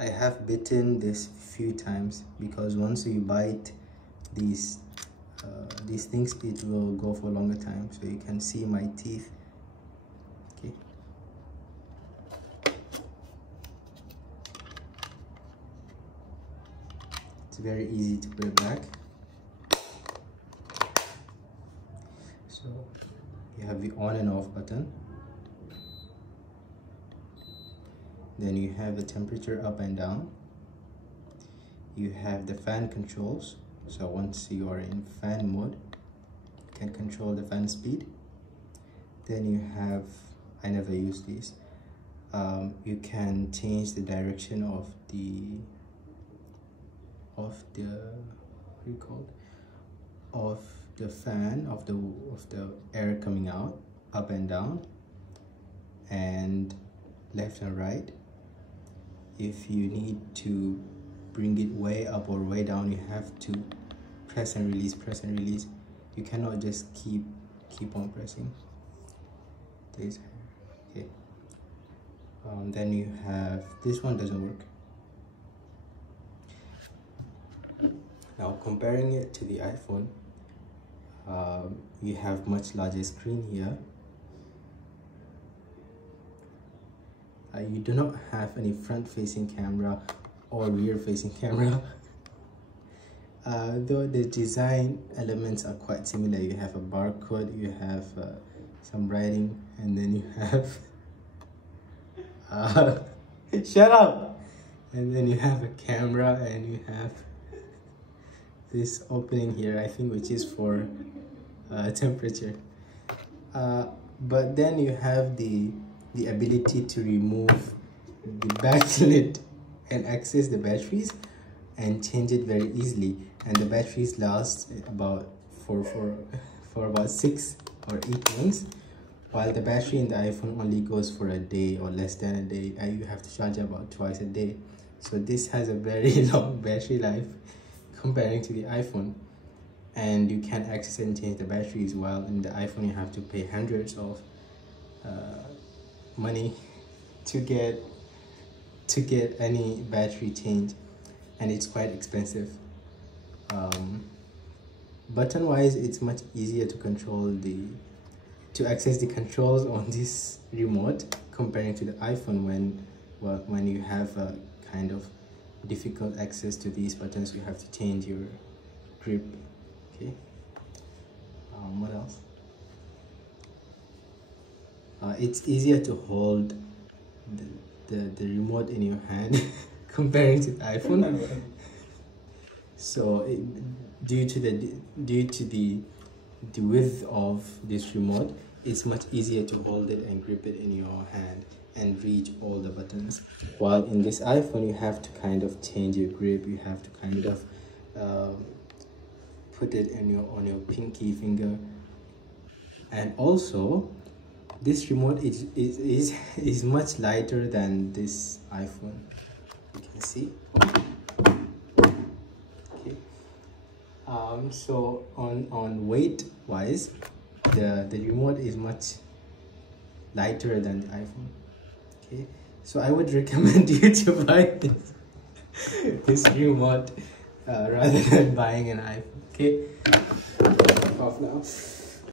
I have bitten this few times because once you bite these things, it will go for a longer time. So you can see my teeth. Okay. It's very easy to put it back. So you have the on and off button. Then you have the temperature up and down. You have the fan controls. So once you are in fan mode, you can control the fan speed. Then you have, I never use these, you can change the direction of the what do you call it? Of the fan, of the air coming out, up and down, and left and right. If you need to bring it way up or way down, you have to press and release, press and release. You cannot just keep on pressing this. Okay. Then you have, this one doesn't work. Now comparing it to the iPhone, you have much larger screen here. You do not have any front-facing camera or rear-facing camera. Though the design elements are quite similar. You have a barcode, you have some writing, and then you have shut up! And then you have a camera, and you have this opening here, I think, which is for temperature. But then you have the ability to remove the backlit and access the batteries and change it very easily, and the batteries last about for about 6 or 8 months, while the battery in the iPhone only goes for a day or less than a day. You have to charge about twice a day. So this has a very long battery life comparing to the iPhone, and you can access and change the batteries, while in the iPhone you have to pay hundreds of money to get any battery change, and it's quite expensive. Button wise, it's much easier to control to access the controls on this remote comparing to the iPhone, when you have a kind of difficult access to these buttons. You have to change your grip. Okay. What else? It's easier to hold the remote in your hand comparing to the iPhone. So due to the width of this remote, it's much easier to hold it and grip it in your hand and reach all the buttons. While in this iPhone, you have to kind of change your grip. You have to kind of put it on your pinky finger. And also, this remote is much lighter than this iPhone. You can see. Okay. So on weight wise, the remote is much lighter than the iPhone. Okay. So I would recommend you to buy this remote rather than buying an iPhone. Okay. Off now.